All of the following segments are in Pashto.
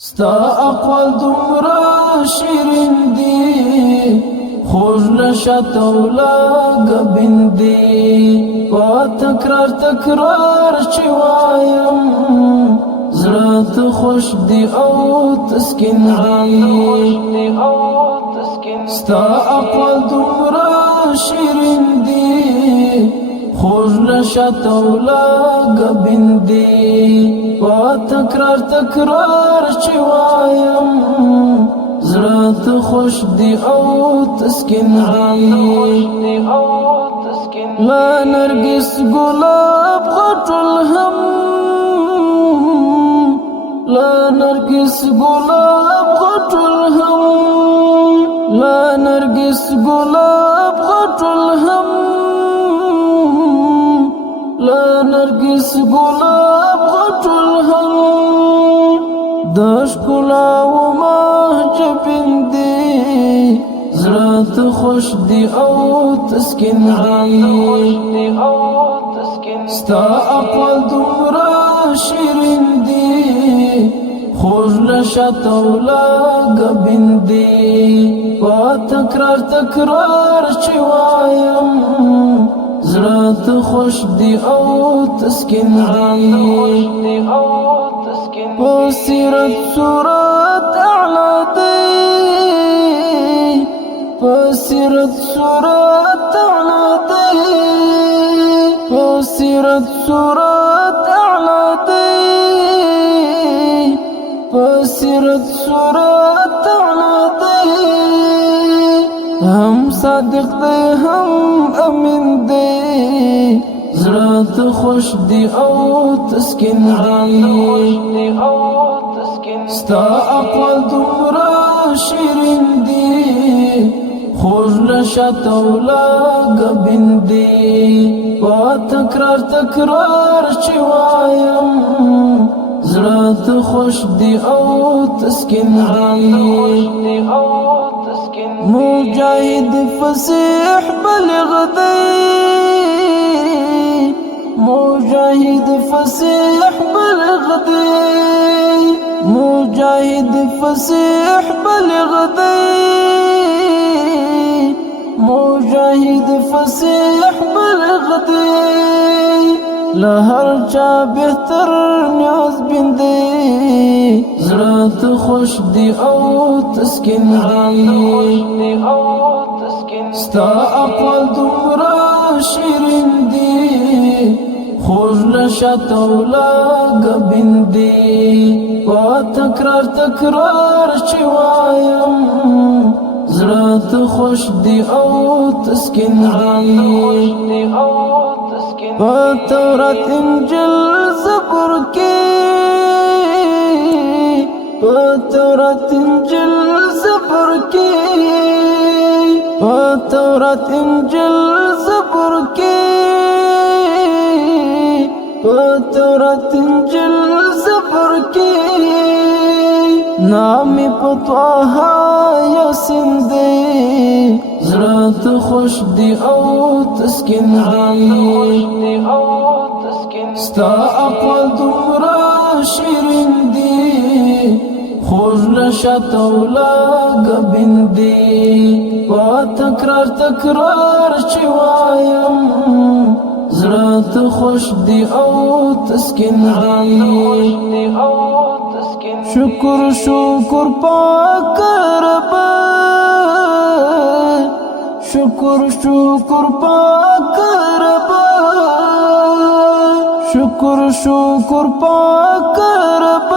ستا اقوال دومره شیرین دی خوږ نشاط او لاګبین دی په تکرار تکرار چې وایم زړه ته خوش دی او تسکین دی ستا اقوال دومره شیرین دی خوږ نشاط او لاګبین دی په تکرار تکرار چې وایم زړه ته خوش دی او تسکین دی لا نرګس ګلاب غټل هم لا نرګس ګلاب غټل هم لا نرګس ګلاب غټل هم لا نرګس ګلاب غټل هم د ښکلا و محجبین دی زړه ته خوش دی او تسکین دی ستا اقوال دومره شیرین دی خوږ نشاط او لاګبین دی په تکرار تکرار چې وایم زړه ته خوش دی او تسکین دی په سیرت صورت اعلی دی په سیرت صورت اعلی دی په سیرت صورت اعلی دی په سیرت صورت اعلی دی هم صادق دی هم امین دی زړه ته خوش دی او تسکین دی ستا اقوال دومره شیرین دی خوږ نشاط او لاګبین دی په تکرار تکرار چې وایم زړه ته خوش دی او تسکین دی مجاهد فصیح بلغ دی مجاهد فصیح بلغ دی مجاهد فصیح بلغ دی مجاهد فصیح بلغ دی له هر چا بهتر نیاز بین دی زړه ته خوش دی او تسکین دی ستا اقوال دومره شیرین دی خوږ نشاط او لاګبین دی په تکرار تکرار چې وایم زړه ته خوش دی او تسکین دی په تورات انجیل زبور کې په تورات انجیل زبور کې په تورات انجیل زبور کې په تورات انجیل زبور کې نامی په طه یاسین دی زړه ته خوش دی او تسکین دی ستا اقوال دومره شیرین دی خوږ نشاط او لاګبین دی په تکرار تکرار چې وایم زړه ته خوش دی او تسکین دی شکر شکر پاک رب شکر شکر پاک رب شکر شکر پاک رب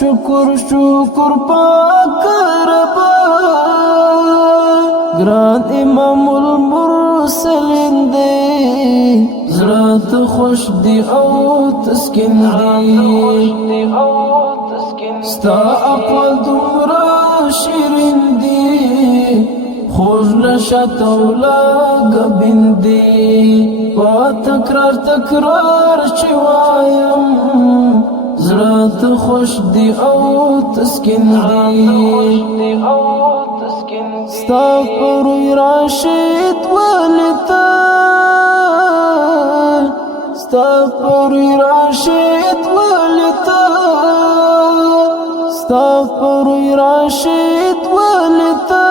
شکر شکر پاک رب ګران امام المرسلین دی زړه ته خوش دی او تسکین دی ستا اقوال دومره شیرین دی خوږ نشاط او لاګبین دی په تکرار تکرار چې وایم زړه ته خوش دی او تسکین دی ستا پر راشد ولتا ستا پر راشد ولتا ستا پروی راشد ولتا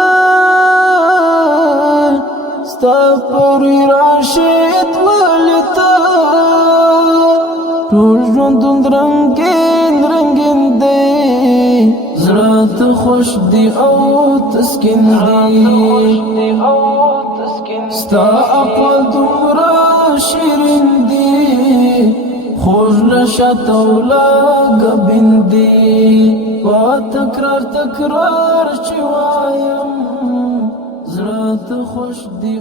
ستا پروی راشد ولتا ټول ژوند رنگین رنگین دی زړه ته خوش دی او تسکین دی ستا اقوال دومره شیرین دی خوږ نشاط او لاګبین دی په تکرار تکرار چې وایم زړه ته خوش دی